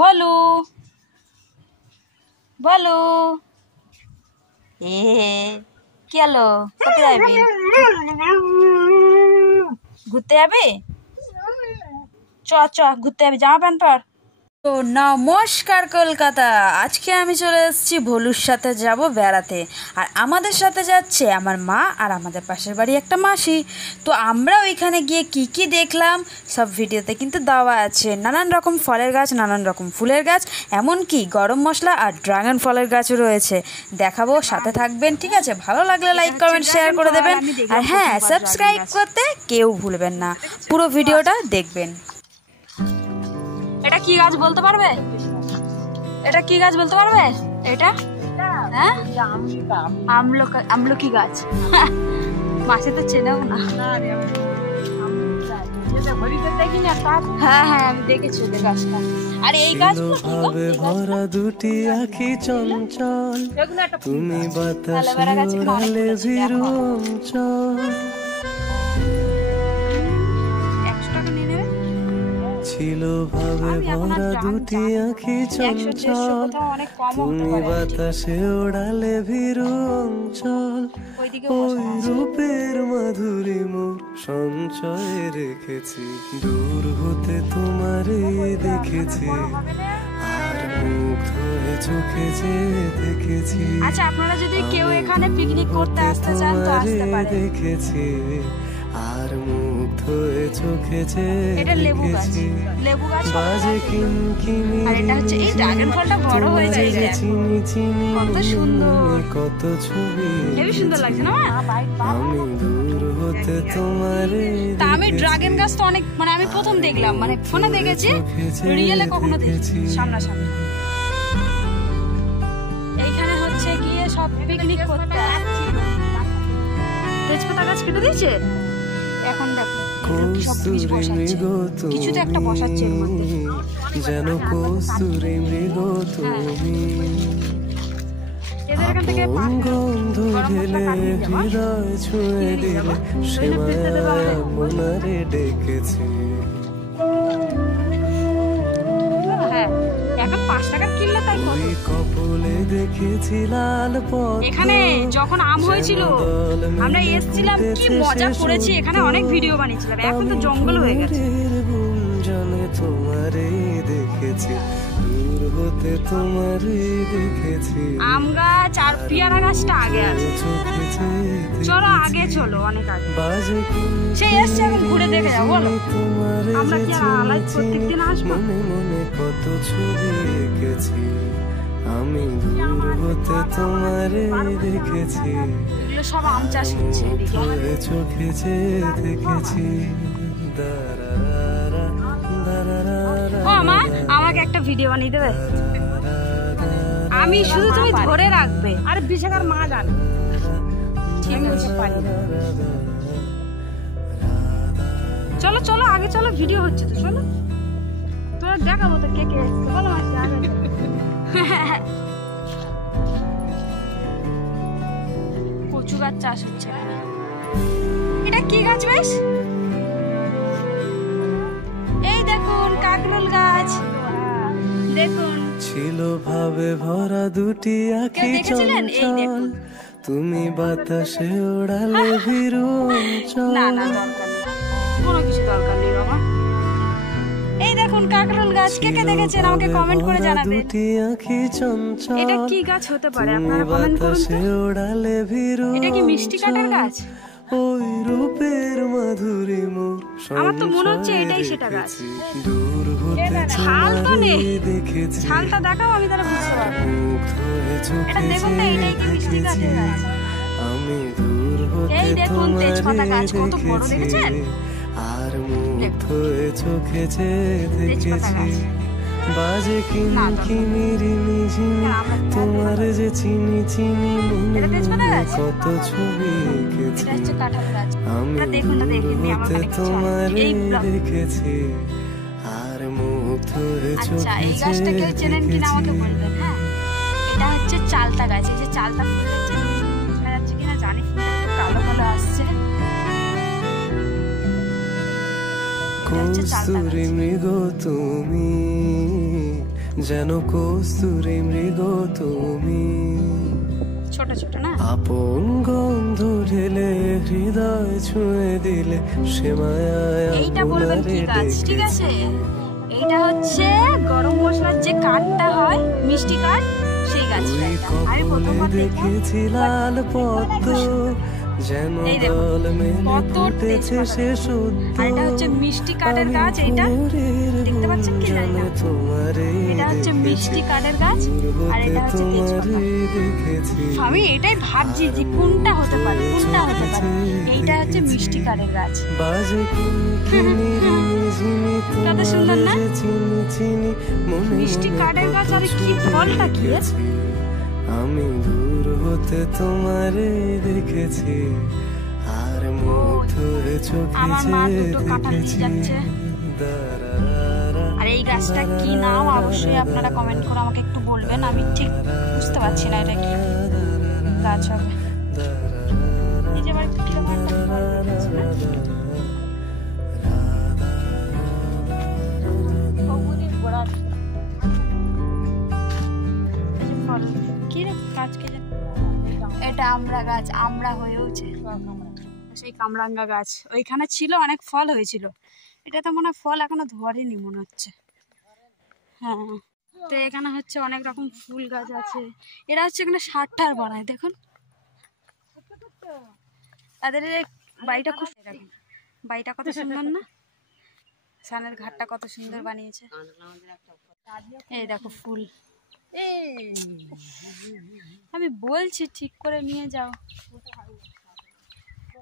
বলু বলু কি হলো? কোথায় যাবি? ঘুরতে যাবি? চ ঘুরতে যাবি, জামা প্যান্ট পর। তো নমস্কার কলকাতা। আজকে আমি চলে এসেছি ভলুর সাথে যাব বেড়াতে, আর আমাদের সাথে যাচ্ছে আমার মা আর আমাদের পাশের বাড়ি একটা মাসি। তো আমরা ওইখানে গিয়ে কি কি দেখলাম সব ভিডিওতে কিন্তু দেওয়া আছে। নানান রকম ফলের গাছ, নানান রকম ফুলের গাছ, এমনকি গরম মশলা আর ড্রাগন ফলের গাছও রয়েছে, দেখাবো, সাথে থাকবেন। ঠিক আছে, ভালো লাগলে লাইক কমেন্ট শেয়ার করে দেবেন, আর হ্যাঁ, সাবস্ক্রাইব করতে কেউ ভুলবেন না। পুরো ভিডিওটা দেখবেন। এটা কি গাছ বলতে পারবে? এটা কি গাছ বলতে পারবে? এটা হ্যাঁ আমলকি গাছ। মাসে তো চেনেও না। হ্যাঁ হ্যাঁ, আমি দেখেছি ওদের গাছটা। আর এই গাছ ভরা দুটি আঁখি চঞ্চল, তুমি বাতাসে ওড়ালে ভিরুঞ্চল। ছিল ভাবে ভরা দুটি আঁখি চঞ্চল, তুমি বাতাসে ওড়ালে ভিরুঞ্চল। ওই রূপের মাধুরী মুখ সঞ্চয়ে রেখেছি, দূর হতে তোমারে দেখেছি, আর মুগ্ধ হয়ে চোখে যে দেখেছি। আচ্ছা, আপনারা যদি কেউ এখানে পিকনিক করতে আসতে চান তো আসতে পারেন। দেখেছি আর মুগ্ধ হয়ে চোখে যে দেখেছি। লেবু গাছ বাজে কিনকিনি, আর এটা হচ্ছে এই ড্রাগন ফলটা বড় হয়েছে। চিনি চিনি কত সুন্দর, কত ছবি, হেবি সুন্দর লাগছে না? আমি দূর হতে তোমারে। তা আমি ড্রাগন গাছ তো অনেক, মানে আমি প্রথম দেখলাম, মানে ফোনে দেখেছি, রিয়েলে কখনো দেখিনি সামনাসামনি। এইখানে হচ্ছে গিয়ে সব পিকনিক করতে আসছে। তেজপাতা গাছ কেটে দিয়েছে এখন, দেখো কস্তুরী মৃগ কিছু তো একটা বসাচ্ছে এর মধ্যে, যেন কস্তুরী মৃগ তুমি। এদের এখান থেকে গন্ধ ঢেলে হৃদয় ছুঁয়ে দিলে, সে মায়া মনারে ডেকেছে। হ্যাঁ, এখন 5 টাকা কিনলে তাই কপলে দেখেছি লাল পথ। এখানে যখন আম হয়েছিল আমরা এসেছিলাম, কি মজা করেছি, এখানে অনেক ভিডিও বানিয়েছিলাম। এখন তো জঙ্গল হয়ে গেছে। গুঞ্জনে তোমারে দেখেছি, দূর হতে তোমারে দেখেছি। আম গাছ আর পেয়ারা গাছটা আগে আছে, চলো আগে চলো, অনেক আগে। সেই এসছে, এখন ঘুরে দেখে যাবো। বলো, আমরা কি আলাই প্রত্যেকদিন আসবো? মনে মনে কত ছবি এঁকেছি, আমি দূর হতে তোমারে দেখেছি, এগুলো সব আম চাষ হচ্ছে চোখে যে দেখেছি। ও মা, আমাকে একটা ভিডিও বানিয়ে দেবে? আমি শুধু, তুমি ধরে রাখবে। আরে বিশাখার মা জানে, ঠিক আছে। চলো চলো আগে চলো, ভিডিও হচ্ছে তো, চলো তোরা দেখাবো তো কে কে এসছে। বলো মাসি, আগে কচু গাছ চাষ হচ্ছে। এটা কি গাছ বেশ? এই দেখুন কাকরোল গাছ, দেখুন। ছিল ভাবে ভরা দুটি আঁখি চঞ্চল, তুমি বাতাসে ওড়ালে ভিরুঞ্চল। না না, দরকার নেই, কোনো কিছু দরকার নেই বাবা। এই দেখুন কাকরোল গাছ, কে কে দেখেছেন আমাকে কমেন্ট করে জানাবেন। এটা কি গাছ হতে পারে আপনারা কমেন্ট করুন তো। এটা কি মিষ্টি কাঁঠাল গাছ? ওই রূপের মাধুরী মুখ, আমার তো মনে হচ্ছে এটাই সেটা গাছ। ছাল তো নেই, ছালটা দেখাও, আমি তাহলে বুঝতে পারবো। এটা দেখুন তো, এটাই কি মিষ্টি কাঁঠাল গাছ? এই দেখুন তেজপাতা গাছ, কত বড়, দেখেছেন? আর মুগ্ধ হয়ে চোখে যে দেখেছি, বাজে কিনকিনি রিনি ঝিনি, তোমার যে চিনি চিনি মনে কত ছবি এঁকেছি, আমি হতে তোমারে দেখেছি, আর মুগ্ধ হয়ে চোখে যে দেখেছি। হ্যাঁ, এটা হচ্ছে চালতা গাছ। এই যে চালতা ফুল হচ্ছে, বোঝা যাচ্ছে কিনা জানি, কালো কালো আসছে। কস্তুরী মৃগ তুমি, যেন কস্তুরী মৃগ তুমি, ছোট ছোট না, আপন গন্ধ ঢেলে হৃদয় ছুঁয়ে দিলে সে মায়ায় এইটা বলবেন কি গাছ, ঠিক আছে? এইটা হচ্ছে গরম মশলার যে কাঠটা হয়, মিষ্টি কাঠ, সেই গাছটা। আমি প্রথমবার দেখেছি লাল পদ্ম, যেন দল মেলে ফুটেছে সে সত্য। আর এটা হচ্ছে মিষ্টি কাঠের গাছ, এইটা দেখতে পাচ্ছেন কি জানি না, এটা হচ্ছে মিষ্টি কাঠের গাছ, আর এটা হচ্ছে তেজপাতা। আমি এটাই ভাবছি যে কোনটা হতে পারে, কোনটা হতে পারে। এইটা হচ্ছে মিষ্টি কাঠের গাছ। কত সুন্দর না মিষ্টি কাঠের গাছ। আর কি ফলটা কি? আমি দূর হতে তোমারে দেখেছি, আর মুগ্ধ হয়ে চোখে দেখেছি। আর এই গাছটা কি নাম অবশ্যই আপনারা কমেন্ট করে আমাকে একটু বলবেন, আমি ঠিক বুঝতে পারছি না এটা কি গাছ হবে। এই যে আবার কিরকম একটা ফল বেরিয়েছে না? ফল কি রে গাছ, কে জানে? এটা আমড়া গাছ, আমড়া হয়েওছে, সেই কামরাঙ্গা গাছ ওইখানে ছিল, অনেক ফল হয়েছিল। এটা তো মনে হয় ফল এখনো ধরেনি মনে হচ্ছে। হ্যাঁ, তো এখানে হচ্ছে অনেক রকম ফুল গাছ আছে। এরা হচ্ছে এখানে সারটার বানায়, দেখুন তাদের বাড়িটা খুব, বাড়িটা কত সুন্দর না, সানের ঘাটটা কত সুন্দর বানিয়েছে। এই দেখো ফুল, আমি বলছি ঠিক করে নিয়ে যাও।